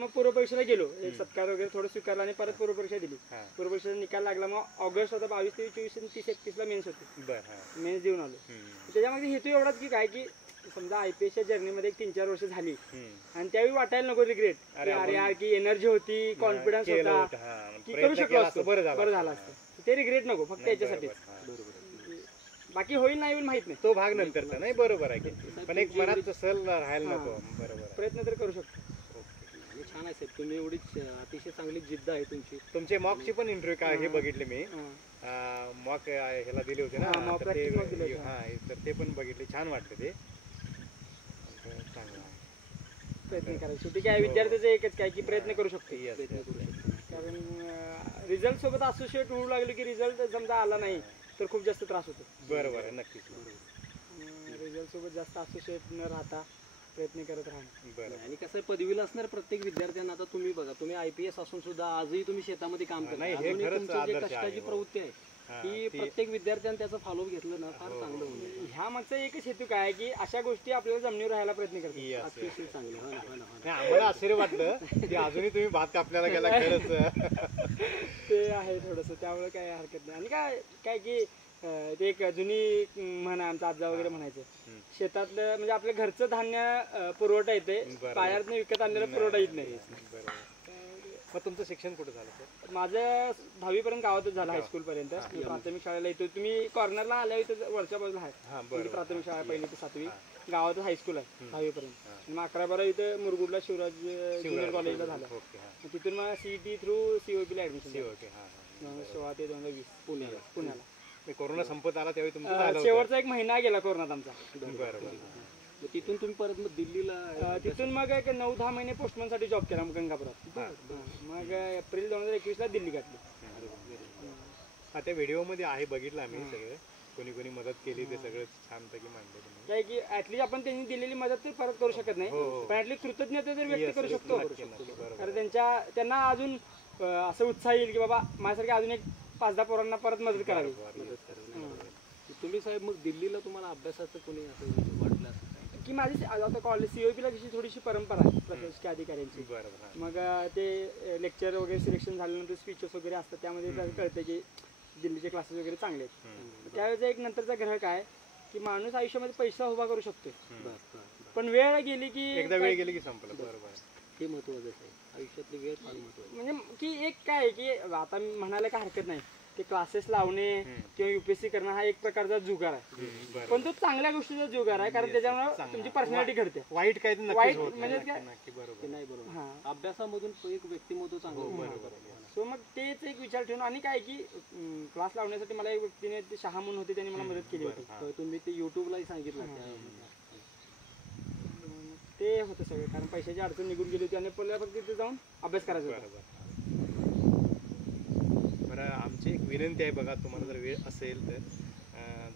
मग पूर्व परीक्षेला गेलो, एक सत्कार वगैरे थोडं स्वीकारला आणि परत पूर्व परीक्षा दिली. पूर्व परीक्षेचा निकाल लागला, मग ऑगस्ट होता 22, 23, 24 आणि 30, 31ला मेन्स होती. मेन्स देऊन आलो. त्याच्यामध्ये हेतू एवढाच की काय की समजा IPSच्या जर्नीमध्ये 3-4 वर्ष झाली आणि त्यावेळी वाटायला नको रिग्रेट, अरे यार की एनर्जी होती, कॉन्फिडन्स होता की करू शकलो असतो, बरं झालं असतं, ते रिग्रेट नको फक्त याच्यासाठी. बाकी होईल नाही होईल माहित नाही, तो भाग नंतरचा नाही. बरोबर आहे की, पण एक मनात सल राहायला नको. बरोबर, प्रयत्न तर करू शकतो. छान आहे साहेब, तुम्ही एवढीच अतिशय चांगली जिद्द आहे तुमची. तुमचे मॉकची पण इंटरव्ह्यू काय हे बघितले मी, मॉक ह्याला दिले होते ना, तर ते पण बघितले, छान वाटतं ते. चांगलं आहे, प्रयत्न करायचे. शेवटी काय विद्यार्थ्याचं एकच काय की प्रयत्न करू शकतो. कारण रिझल्ट सोबत असोसिएट होऊ लागलो की रिझल्ट समजा आला नाही तर खूप जास्त त्रास होतो. बरोबर आहे, नक्कीच. रिझल्ट सोबत जास्त असोसिएट न राहता प्रयत्न करत राहणं. आणि कसं आहे, पदवीला असणार प्रत्येक विद्यार्थ्यांना, आता तुम्ही बघा, तुम्ही IPS असून सुद्धा आजही तुम्ही शेतामध्ये काम करता, तुमची जे कष्टाची प्रवृत्ती आहे की प्रत्येक विद्यार्थ्याने त्याचं फॉलो घेतलं ना, फार चांगलं होईल. ह्या मागचा एकच हेतू काय की अशा गोष्टी आपल्याला जमिनीवर राहायला प्रयत्न करतो. अतिशय चांगलं. आम्हाला आश्चर्य वाटलं की अजूनही तुम्ही भात कापल्याला गेला. खरंच ते आहे थोडंसं, त्यामुळे काय हरकत नाही. आणि काय की ते एक जुनी म्हण आमचा आजा वगैरे म्हणायचं, शेतातलं म्हणजे आपल्या घरचं धान्य पुरवठा येते, बाहेरनं विकत आणलेलं पुरवठा येत नाही. मग तुमचं शिक्षण कुठं झालं सर? माझं 10वी पर्यंत गावातच झालं, हायस्कूल पर्यंत. प्राथमिक शाळेला येतो, तुम्ही कॉर्नरला आल्या इथं वरच्या बाजूला आहे प्राथमिक शाळा, 1ली ते 7वी. गावातच हायस्कूल आहे 10वी पर्यंत. मग 11-12 इथं मुरगुडला शिवराज ज्युनियर कॉलेजला झालं. तिथून मग CET थ्रू COPला ऍडमिशन, 2016 ते 2020 पुण्याला. कोरोना संपत आला त्यावेळी तुमचा शेवटचा 1 महिना गेला कोरोनात आमचा. तिथून तुम्ही परत मग दिल्लीला, तिथून मग एक 9-10 महिने पोस्टमनसाठी जॉब केला मग गंगापुरात. मग एप्रिल 2021ला दिल्ली गाठली. त्या व्हिडिओमध्ये आहे, बघितलं आम्ही सगळं, कोणी कोणी मदत केली ते सगळं छानपैकी मांडलं. काय की ऍटलीस्ट आपण त्यांनी दिलेली मदत तर परत करू शकत नाही, पण ऍटलीस्ट कृतज्ञता तर व्यक्त करू शकतो. कारण त्यांना अजून असं उत्साह येईल की बाबा माझ्यासारख्या अजून एक 5-10 पोरांना परत मदत करावी. तुम्ही साहेब मग दिल्लीला तुम्हाला अभ्यासाचं कोणी असं वाटलं असं की माझी आता कॉलेज COPला कशी थोडीशी परंपरा आहे प्रशासकीय अधिकाऱ्यांची. मग ते लेक्चर वगैरे सिलेक्शन झाल्यानंतर स्पीचेस वगैरे असतात, त्यामध्ये कळतं की दिल्लीचे क्लासेस वगैरे चांगले आहेत. त्यावेळेचा एक नंतरचा ग्रह काय की माणूस आयुष्यामध्ये पैसा उभा करू शकतो, पण वेळ गेली की एकदा वेळ गेली की संपलं. बरोबर, हे महत्वाचं आहे आयुष्यातली वेळ, फार महत्वाची. म्हणजे की एक काय की आता म्हणायला काय हरकत नाही, ते क्लासेस लावणे किंवा UPSC करणं हा एक प्रकारचा जुगार आहे, पण तो चांगल्या गोष्टीचा जुगार आहे. कारण त्याच्यामुळे तुमची पर्सनॅलिटी घडते. वाईट काय म्हणजे काय नाही, बरोबर. अभ्यासामधून एक व्यक्तिमत्व चांगलं. सो मग तेच एक विचार ठेवून, आणि काय की क्लास लावण्यासाठी मला एक व्यक्तीने, शहा म्हणून होते, त्यांनी मला मदत केली होती. तुम्ही ते YouTubeलाही सांगितलं ते होतं सगळं. कारण पैशाची अडचण निघून गेली होती आणि पहिल्या फक्त तिथे जाऊन अभ्यास करायचा होता. बरं, आमची एक विनंती आहे बघा, तुम्हाला जर वेळ असेल तर,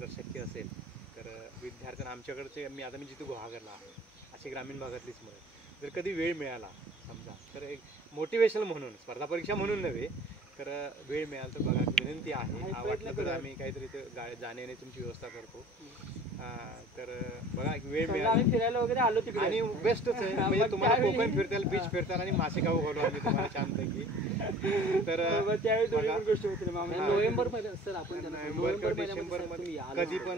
जर शक्य असेल तर विद्यार्थ्यांना आमच्याकडचे, मी जिथे गुहागरला आहे अशी ग्रामीण भागातलीच मुलं, जर कधी वेळ मिळाला समजा तर एक मोटिवेशन म्हणून, स्पर्धा परीक्षा म्हणून नव्हे तर वेळ मिळाला तर बघा, विनंती आहे. वाटलं तर आम्ही काहीतरी जाण्याने तुमची व्यवस्था करतो. तर बघा, वेळ मिळाला फिरायला वगैरे आलो तिकडे, आणि बेस्टच आहे. म्हणजे तुम्हाला कोकण फिरता येईल, बीच फिरता आणि मासे खाऊ घालू आम्ही तुम्हाला छानपैकी. तर त्यावेळी गोष्टी होती नोव्हेंबर मध्ये सर, आपण नोव्हेंबर, डिसेंबर मध्ये कधी पण